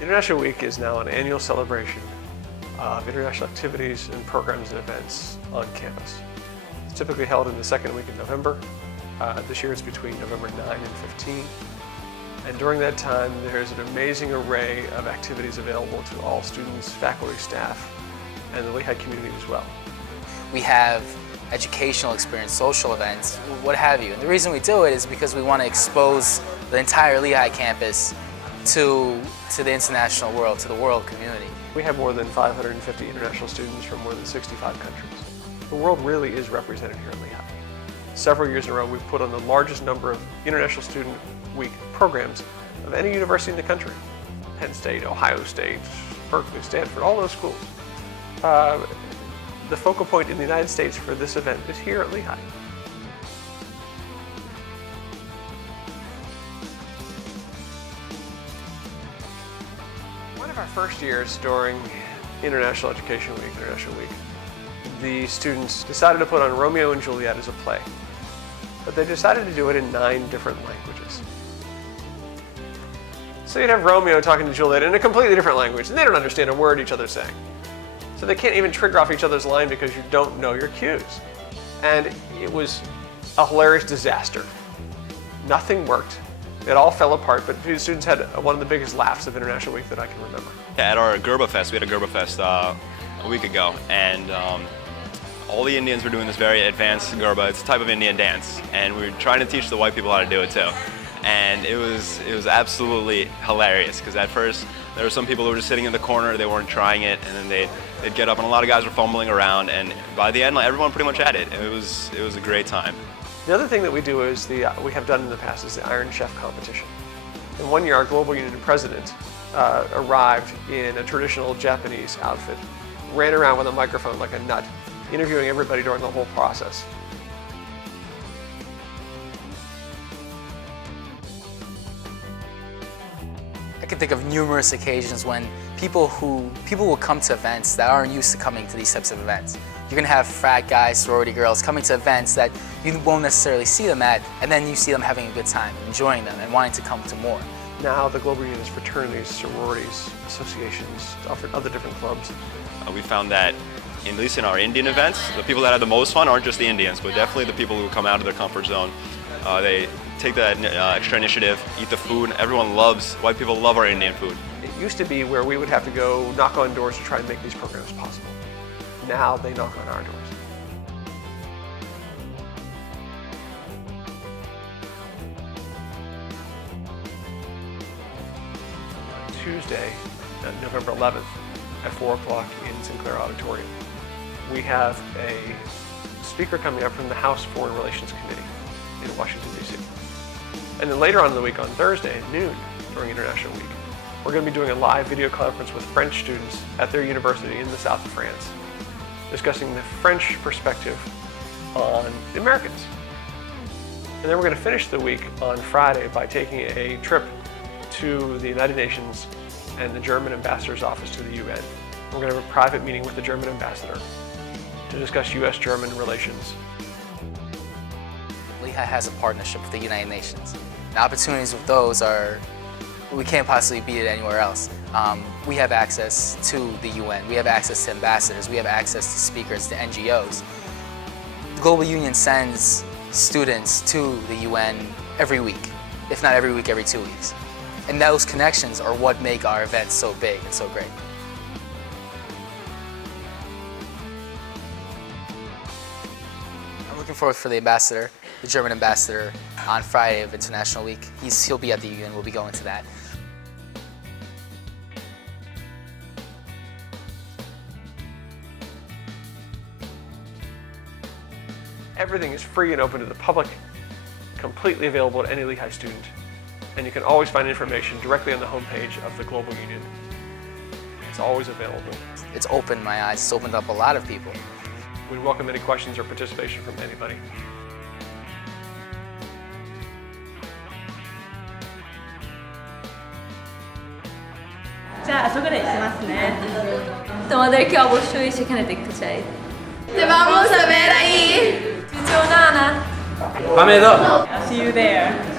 International Week is now an annual celebration of international activities and programs and events on campus. It's typically held in the second week of November. This year it's between November 9 and 15. And during that time, there's an amazing array of activities available to all students, faculty, staff, and the Lehigh community as well. We have educational experience, social events, what have you. And the reason we do it is because we want to expose the entire Lehigh campus to the international world, to the world community. We have more than 550 international students from more than 65 countries. The world really is represented here at Lehigh. Several years in a row, we've put on the largest number of International Student Week programs of any university in the country. Penn State, Ohio State, Berkeley, Stanford, all those schools. The focal point in the United States for this event is here at Lehigh. One of our first years during International Education Week, International Week, the students decided to put on Romeo and Juliet as a play. But they decided to do it in 9 different languages. So you'd have Romeo talking to Juliet in a completely different language, and they don't understand a word each other's saying. So they can't even trigger off each other's line because you don't know your cues. And it was a hilarious disaster. Nothing worked. It all fell apart, but the students had one of the biggest laughs of International Week that I can remember. At our Gerba Fest, we had a Gerba Fest a week ago, and all the Indians were doing this very advanced Gerba. It's a type of Indian dance, and we were trying to teach the white people how to do it too. And it was absolutely hilarious, because at first there were some people who were just sitting in the corner, they weren't trying it, and then they'd get up, and a lot of guys were fumbling around, and by the end, like, everyone pretty much had it. It was a great time. The other thing that we do is we have done in the past is the Iron Chef competition. And one year, our Global Union president arrived in a traditional Japanese outfit, ran around with a microphone like a nut, interviewing everybody during the whole process. I can think of numerous occasions when people will come to events that aren't used to coming to these types of events. You're going to have frat guys, sorority girls coming to events that you won't necessarily see them at, and then you see them having a good time, enjoying them, and wanting to come to more. Now the Global Union is fraternities, sororities, associations, other different clubs. We found that, at least in our Indian events, the people that have the most fun aren't just the Indians, but definitely the people who come out of their comfort zone. They take that extra initiative, eat the food. White people love our Indian food. It used to be where we would have to go knock on doors to try and make these programs possible. Now they knock on our doors. Tuesday, November 11th, at 4 o'clock in Sinclair Auditorium, we have a speaker coming up from the House Foreign Relations Committee in Washington, D.C. And then later on in the week, on Thursday at noon, during International Week, we're going to be doing a live video conference with French students at their university in the south of France, discussing the French perspective on the Americans. And then we're going to finish the week on Friday by taking a trip to the United Nations and the German ambassador's office to the UN. We're going to have a private meeting with the German ambassador to discuss U.S.-German relations. Lehigh has a partnership with the United Nations. The opportunities with those we can't possibly beat it anywhere else. We have access to the UN, we have access to ambassadors, we have access to speakers, to NGOs. The Global Union sends students to the UN every week, if not every week, every 2 weeks. And those connections are what make our events so big and so great. I'm looking forward for the ambassador, the German ambassador, on Friday of International Week. He'll be at the UN, we'll be going to that. Everything is free and open to the public, completely available to any Lehigh student, and you can always find information directly on the homepage of the Global Union. It's always available. It's opened my eyes, it's opened up a lot of people. We welcome any questions or participation from anybody. じゃあ、あそこでしますね。তোমাদের কি অবশ্যই সেখানে দেখতে চাই। Te vamos a ver ahí. Ciao Nana. Pamedo. I'll see you there.